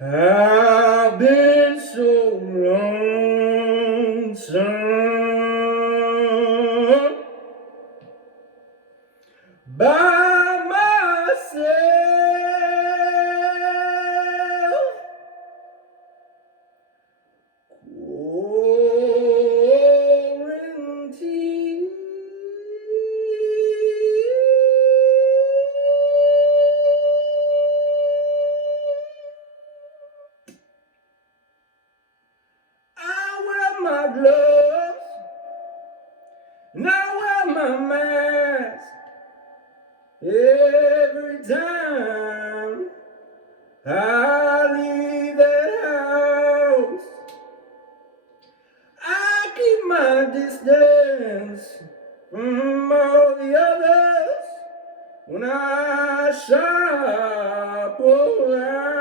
I've been so lonesome by myself, quarantine. I wear my gloves and I wear my mask every time I leave that house. I keep my distance from all the others when I shop around.